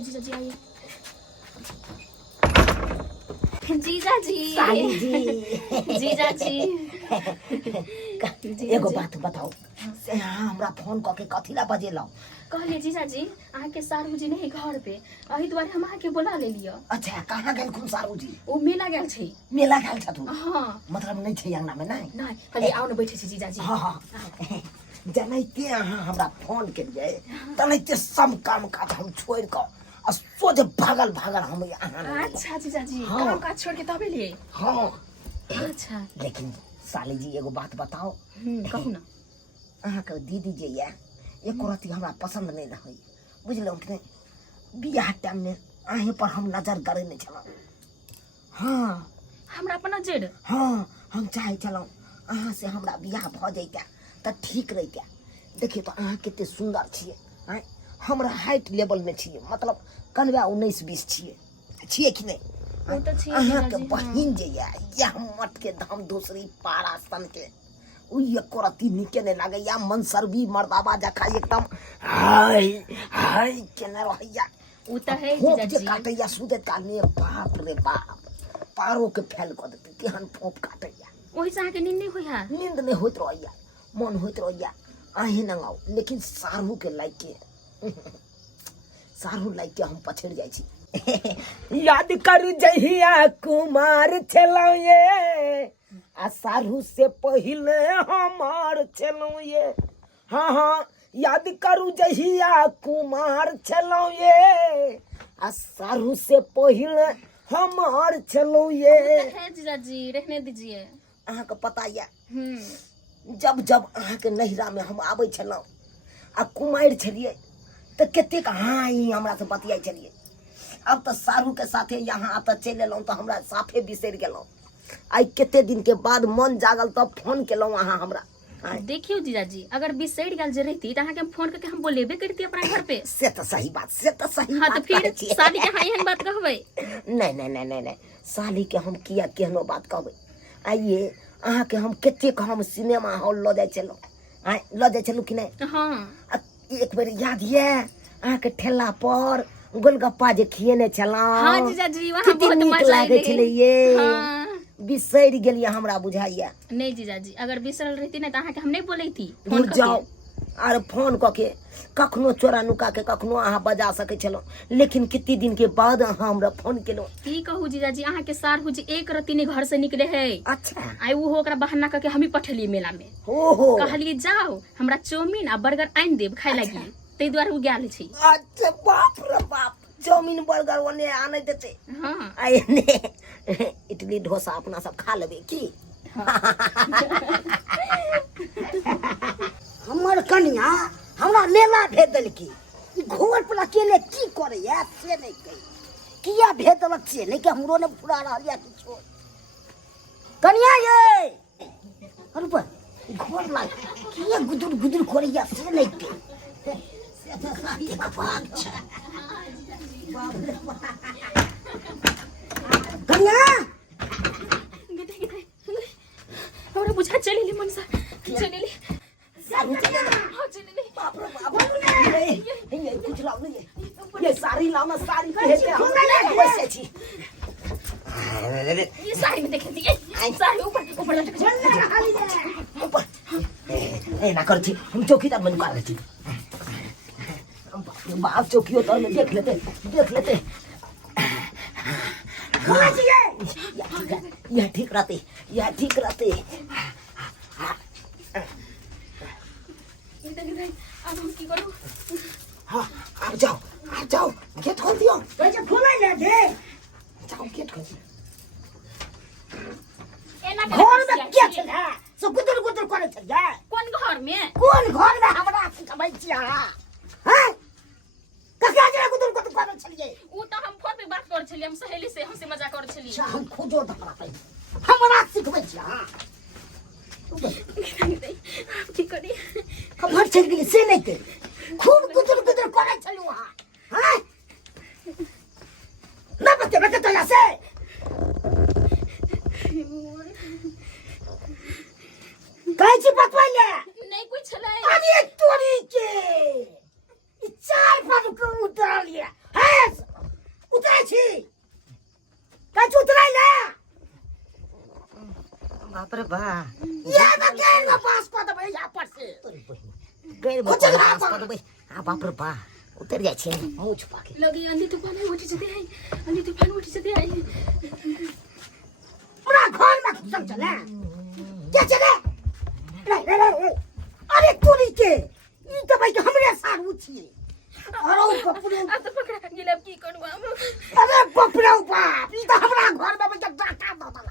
आइए जीजा जी आइए। जीजा जी साली जी जीजा जी एगो बात बताओ से हमरा फोन क के कथी ला बजेलौ? कहलिए जीजा जी अहाँ के सारू जी नहीं घर पे अही द्वारे हम अहाँ के बुला ले लियो। अच्छा कहाँ गेल खुन सारू जी? ओ मेला गेल छै। मेला गेल छथु? हां मतलब नहीं छै अंगना में नहीं? नहीं खाली आउ न बैठे छी जीजा जी। हां हां जनैते अहाँ हमरा फोन केलिए तनैते सब काम काज हम छोड़ क सोझे भागल हम यहाँ। अच्छा जीजा जी काम काज छोड़ के तबे लिए? हां अच्छा लेकिन साली जी एगो बात बताओ। कहू ना। अहाँ के दीदी जे ये एको रति हमरा पसंद नहीं रहे बुझलौ कि नहीं? बियाह टाइम में अहीं पर हम नजर करे नहीं छलौ। हां हमरा अपन नजर? हां हम चाहे छलौ अहाँ से हमरा बियाह भ जैता त ठीक रहिता। देखिए तो अहाँ केते सुंदर छिए हैं, हमरा हाइट लेवल में छिए, मतलब कनवा 19-20 छिए कि नहीं? वो तो छिए अहाँ जीजा के जी। बहिन जे ये हम मट के धाम दूसरी पारा सन के उ एको रति निके नहीं लागे या मनसरबी मर्दाबा जखा एकदम हाय केने रहैया। वो तो है जीजा जी। काटे या सुते काल में बाप रे बाप पारो के फैल कर देते तेहन फोप काटे या। ओही से अहाँ के नींद नहीं होई है? नींद नहीं होत रहैया, मन होत रहैया अहीं नंगाओ। लेकिन सारू के लाइक के सारू लाइक के हम पछड़ जाय छी। याद करू जहिया कुमार छलौ ये आ सारू से पहिले हमार छलौ ये। हाँ हाँ याद करू जहिया कुमार छलौ ये आ सारू से पहिले हमार छलौ ये। है जीजा जी रहने दीजिए। अहाँ के पता या जब जब अहाँ के नहिरा में हम आबै छलौ आ कुमार छलिए त कतेक हाँ हमरा से बतियाई छलिए। अब तो सारू के साथे यहाँ त चल एलौ तो हमरा साफे बिसर गेलौ। आई केते दिन के बाद मन जागल तब फोन केलौ अहाँ हमरा। देखियो जीजा जी अगर बिसर गेल जे रहती त अहाँ के हम फोन करके हम बोलेबे करती अपना घर पे। से तो सही बात, से तो सही हाँ बात। तो फिर शादी के हाँ एहन बात कहबै? नहीं नहीं नहीं नहीं नहीं साली के हम किया केहनो बात कहबै? आइए अहाँ के हम केते हम सिनेमा हॉल ल जाय छलौ ल जाय छलौ कि नहीं? हाँ एक बेर याद ये अहाँ के ठेला पर गोलगप्पा जे खिएने छलौ। हाँ जीजा जी वहाँ कितनी बहुत नीक मजा लागे छले ये। हाँ बिसर गेलिए हमरा बुझाइया। नहीं जीजा जी अगर बिसरल रहती ना त अहाँ के हम नहीं बोलैती भूल जाओ और फोन क के कखनो चोरा नुका के कखनो अहाँ बजा सके छलो। लेकिन कितनी दिन के बाद अहाँ हमरा फोन केलो। की कहू जीजा जी अहाँ के सारू जी एक रत्ती ने घर से निकले है। अच्छा आई वो ओकरा बहाना करके हम ही पठलिए मेला में। ओहो कहलिए जाओ हमरा चाउमीन आ बर्गर आइन देब खाए लागी तै द्वारे उ गेल छै। अच्छा बाप रे बाप चाउमीन बर्गर ओने आने देते। हाँ आइ ने इडली डोसा अपना सब खा लेबे की। हमर कन्या हमरा मेला भेज देलकी घर पर अकेले की करे या से नहीं कही किया भेज देलक से नहीं कि हमरो ने पूरा रहल या किछो। कन्या ये अरे पर घर ला किया गुदुर गुदुर करे या से नहीं कही से तो सारी बात छै। कन्या हमरा बुझा चलेली मनसा चलेली सारू चले ना। हाँ चलेली। बाप रे बाप ये कुछ लाओ नहीं ये साड़ी लाओ ना साड़ी पहनते हम वैसे छी। ये साड़ी में देखे दिए साड़ी ऊपर ऊपर लटक चल ऊपर ए ना कर छी हम चौकीदार बन कर छी। बाप चौकी तो देख लेते यह ठीक रहते। अब हम की करूं? हाँ आप जाओ गेट खोल दियो। वैसे खोला ले दे जाओ गेट खोल। एना घर में क्या चल है सब गुदर करे चल है। कौन घर में? कौन घर में हमरा सिखबै छी अहाँ हैं ककरा जरा गुदर करे चलिए। उ त हम फोन पे बात कर छलिए हम सहेली से हमसे मजाक कर छलिए। अच्छा हम खोजो धरा पे हमरा सिखबै छी अहाँ की करी हम घर चल गेली से नहीं के खूब गुदर करे चलू अहाँ हैं ना बते तो ऐसे कहे छी बतवाइले नहीं कुछ छलै। अरे तोरी के 4 बार को उतार लिया है भैंस उतरै छी कछु उतरै ले बाप रे बा ये ना गेल में पास को दबे यहाँ पर से गैर कुछ ना बा आ बाप रे बा उतर जाइ छै मुंह छुपा के लगी अंधी तूफान उठी जते आई अंधी तूफान उठी जते आई पूरा घर में घुसल चले क्या चले रे अरे तूरी के ई तो भाई हमरे सारू छी अरे बपरे अब तो पकड़ा गेल अब की करू अब अरे बपरे बाप ई तो हमरा घर में बच्चा डाका दादा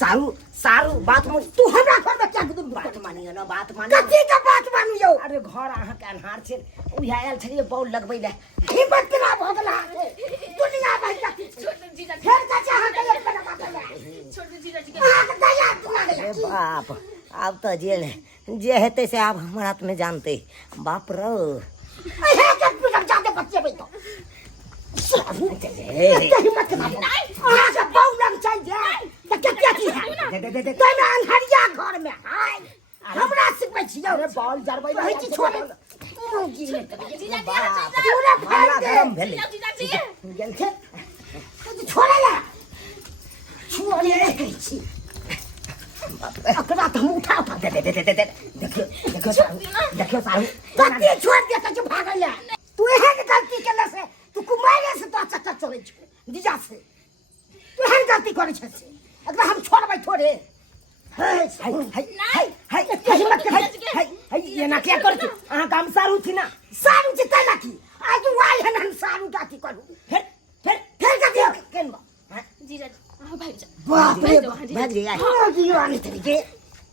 सारू सारू बात मान तू हमरा घर में क्या गुदुर बात मानियो ना बात मान कथी का बात मानियो अरे घर अहाँ के अन्हार छै उहा आयल छलिए बॉल लगबै ले हिम्मत केना भ गेला दुनिया में छोड़ दे जीजा जी फेर का चाह के एक बना बात ले छोड़ दे जीजा जी के आग दया तुला अरे बाप अब तो जे हेतै से आब हमर हाथ में जानते बाप रो हे के पिटक जाते बच्चे में तो हिम्मत केना आग से बहु लग चल जाए तो क्या की है तने अन्हरिया घर में हाय हमरा सिखबै छियो अरे बॉल जरबै वही चीज छोड़े जीजा जी पूरा फाड़ दे गरम भेलै जीजा जी गेल छै छोड़े ले छोड़े कहै छी अकरा तो हम उठा दे देखियो सारू कत्ते छोड़ दे के भागै ले तू एहन गलती केला से तू कुमारे से तो चक्कर चलै छ जीजा से तू एहन गलती करै छ से अगर हम छोड़बै थोड़े हाय ये ना क्या करती अहाँ काम सारू थी ना सारू जितै ना की आज वाई हन हम सारू का की करू फिर का दियो केन बा जीजा जी हां भाई जा बाप रे भाग रे यार तू दियो आनी तरीके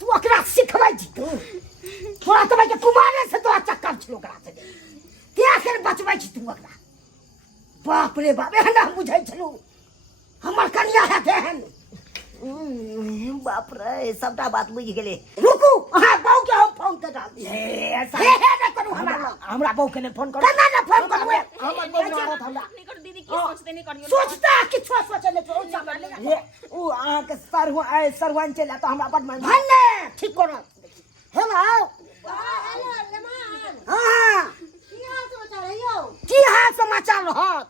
तू अकरा सिखबै छी तू थोड़ा तो के कुमारे से तो चक्कर छलो करा से के आखिर बचबै छी तू अकरा बाप रे बाप एहन हम बुझै छलू हमर कन्या है तेहन बाप रे सबटा बात बुझ गेले रुकू अहाँ बहु के हम फोन कर डाल दिए हे हे ना करू हमरा बहू के ने फोन करो कना ना फोन करबे हमर बहू मारत हमरा नहीं कर दीदी की सोचते नहीं करियो सोचता किछो सोचले तो जा ले ये उ अहाँ के सरवन चला तो हमरा बड मन भन्ने ठीक करो हेलो हेलो लेमान हां की हाल समाचार रहत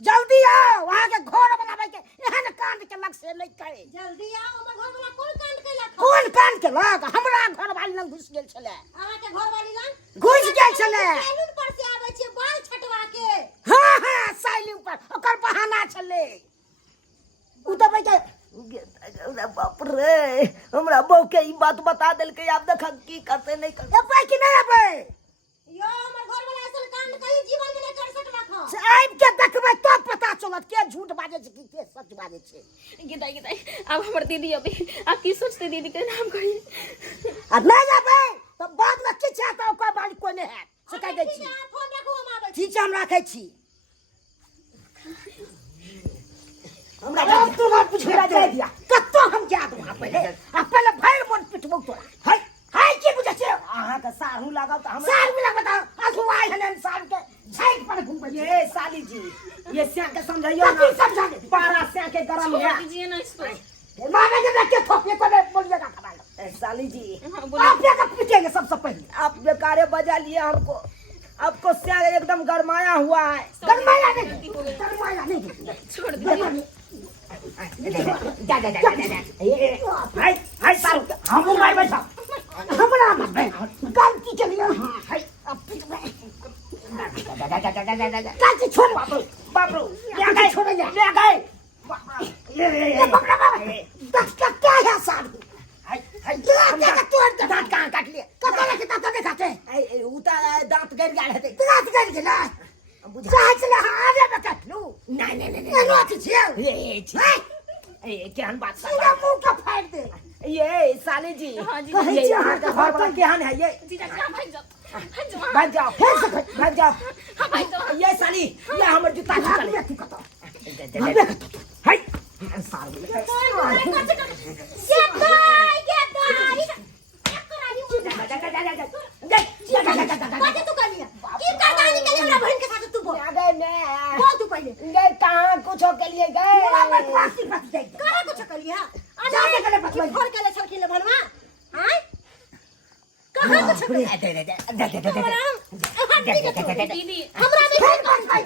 जल्दी आओ वहां के घर बनावे के एहन कांड के लग से नहीं करे जल्दी आओ हमर घर वाला कोन कांड केलक कौन कांड के लग हमरा घर वाली लग घुस गेल छले अहाँ के घर वाली लग घुस गेल छले सैलून पर से आबै छै बाल छटवा के हां हां साइलिंग पर ओकर बहाना छले उ तो भाई के बाप रे हमरा बहू के ई बात बता देलकै आब देख की करते नहीं करते अबे कि नहीं अबे यो हमर घर वाला ऐसा कांड कहीं जीवन में नहीं कर सकला खा से आइब के देखबै तो पता चलत के झूठ बाजे छै कि के सच बाजे छै गिदाई अब हमर दीदी अभी आप की सोचते दीदी के नाम कहिए आ नहीं जाबे तो बाद में किछ है तो ओकर बारी कोई नहीं है से कह दै छी अहाँ फोन रखू हम आबै ठीक छै हम राखै छी हमरा अब तू ना पूछला दे दिया कत्तो हम जा दू वहां पहले आ पहले भैर मन पिटबो तोरा हाय हाय की बुझे छै अहाँ के सारू लगाव तो हमरा सार मिला बता आसु आइ हन सार के छाई पर घूम ये साली जी ये स्या के समझाइयो ना समझा दे पारा स्या के गरम है दीजिए ना इसको मारे के के थोपे को बोलिएगा खबा साली जी हां बोलिए आप क्या पिटेंगे सबसे पहले आप बेकारे बजा लिए हमको आपको स्या एकदम गरमाया हुआ है गरमाया नहीं छोड़ दीजिए जा हाय हाय सारू हम मार बैठा हमरा मत गलती के लिए हाय अब काची छोड़ बाप रे ले गए छोड़ ले गए ये पकड़ा बाबा दस का क्या है सारू हाय क्या का तोड़ के दांत कहां काट लिए कब लगे दांत दिखाते उता दांत गड़ गया है दांत काट के ना चाहे चले आगे में काट लूं नहीं ये नोट छियो ए केहन बात सीधा मुंह का फाड़ दे ये साली जी हाँ जी, ये यहाँ का घर वाला केहन है ये जीजा जी आप भाग जाओ भाग जाओ फिर से भाग जाओ हाँ भाई तो ये साली ये हमर जूता भाग निकाल में तू कतो हाय सारू बाजे तू कर लिया की करदानी के लिए हमरा बहन के साथ तू बोल गए मैं बोल तू पहले गए कहाँ कुछ के लिए पूरा गए बकवासी बच जाए करा कुछ कर लिया जाने के लिए बतलाई। घर के लिए छलकी ले भनवा हां कहां कुछ दे दीदी हमरा में फोन कर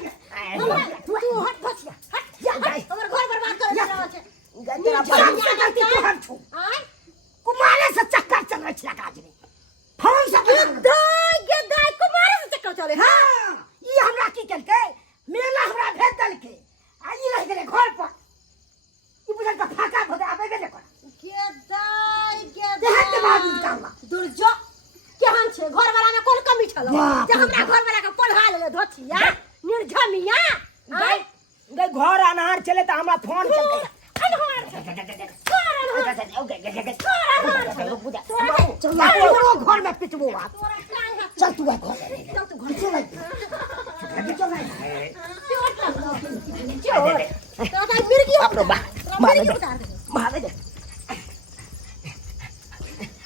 हमरा तू हट बचिया हट हमर घर बर्बाद कर रहा है तेरा बाप से गलती तू हट छू आय कुमारे से चक्कर चल रहा है काज में फोन से दाई कुमार से चक्कर चले हां ई हमरा की करके मेला हमरा भेज दल के आई रह गेले घर पर ई बुझल का फाका भगा आबे गेले कर के देहत के बात करवा दुर्जो के हम छे घर वाला में कोन कमी छलो बाप जे हमरा घर वाला के पढ़ा ले धोछिया निर्झमिया गई गई घर अनार चले त हमरा फोन करके अनहार चल घर में पिटबो बात चल तू घर चल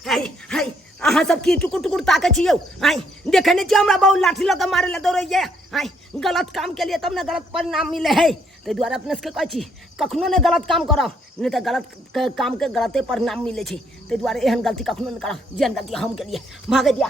हाय अहाँ सब की टुकुर टुकुर ताके छियौ हाय देखे नहीं छियै हमरा बहु लाठी लऽ के मारे ला दौड़ै छै हाय गलत काम के लिए तब ना गलत परिणाम मिले है ताहि दुआरे अपने सबके कहै छी कखनो नहीं गलत काम करब नहीं तो गलत काम के गलते परिणाम मिले छै ताहि दुआरे एहन गलती कखनो नहीं करब जेहन गलती हम केलिए भागे दिया